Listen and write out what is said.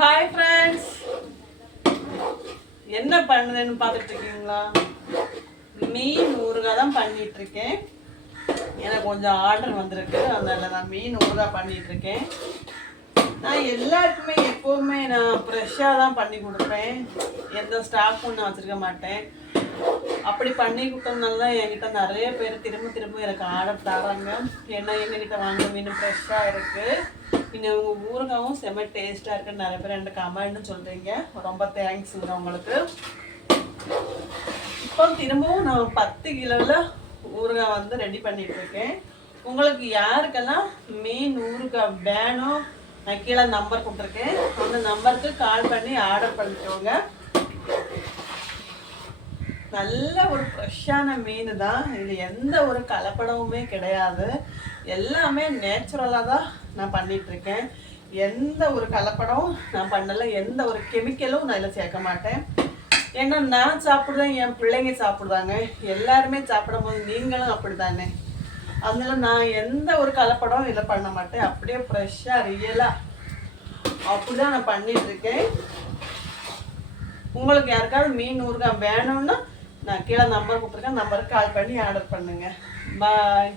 Hi friends, என்ன பண்ணுறேன்னு பார்த்துட்டு இருக்கீங்களா? மீன் ஊறுகாய் தான் பண்ணிட்டு இருக்கேன். எனக்கு கொஞ்சம் ஆர்டர் வந்திருக்கு, அதனால நான் மீன் ஊறுகாய் பண்ணிட்டு இருக்கேன். நான் எல்லாருக்குமே எப்போவுமே நான் ஃப்ரெஷ்ஷாக தான் பண்ணி கொடுப்பேன். எந்த ஸ்டாஃப்பும் நான் வச்சுருக்க மாட்டேன். அப்படி பண்ணி கொடுத்ததுனால தான் என்கிட்ட நிறைய பேர் திரும்ப திரும்ப எனக்கு ஆர்டர் தராங்க. ஏன்னா எங்ககிட்ட வாங்க மீன் ஃப்ரெஷ்ஷாக இருக்குது, நீங்கள் உங்கள் ஊறுகாவும் செம்ம டேஸ்ட்டாக இருக்குன்னு நிறைய பேர் எனக்கு கமெண்ட்னு சொல்கிறீங்க. ரொம்ப தேங்க்ஸுங்க உங்களுக்கு. இப்போ திரும்பவும் நான் 10 கிலோவில் ஊறுகாய் வந்து ரெடி பண்ணிகிட்ருக்கேன். உங்களுக்கு யாருக்கெல்லாம் மீன் ஊறுகாய் வேணும், நான் கீழே நம்பர் கொடுத்துருக்கேன், அந்த நம்பருக்கு கால் பண்ணி ஆர்டர் பண்ணிக்கோங்க. நல்ல ஒரு ஃப்ரெஷ்ஷான மீன் தான் இது, எந்த ஒரு கலப்படமுமே கிடையாது. எல்லாமே நேச்சுரலாக தான் நான் பண்ணிகிட்ருக்கேன். எந்த ஒரு கலப்படமும் நான் பண்ணலை, எந்த ஒரு கெமிக்கலும் நான் இதில் சேர்க்க மாட்டேன். ஏன்னா நான் சாப்பிடுவேன், என் பிள்ளைங்க சாப்பிடுவாங்க, எல்லாருமே சாப்பிடும்போது நீங்களும் அப்படி தானே. அதனால நான் எந்த ஒரு கலப்படம் இதில் பண்ண மாட்டேன். அப்படியே ஃப்ரெஷ்ஷாக ரியலாக அப்படி தான் நான் பண்ணிகிட்ருக்கேன். உங்களுக்கு யாருக்காவது மீன் ஊறுகாய் வேணும்னா நான் கீழே நம்பர் கொடுத்துருக்கேன், நம்பருக்கு கால் பண்ணி ஆர்டர் பண்ணுங்கள். பாய்.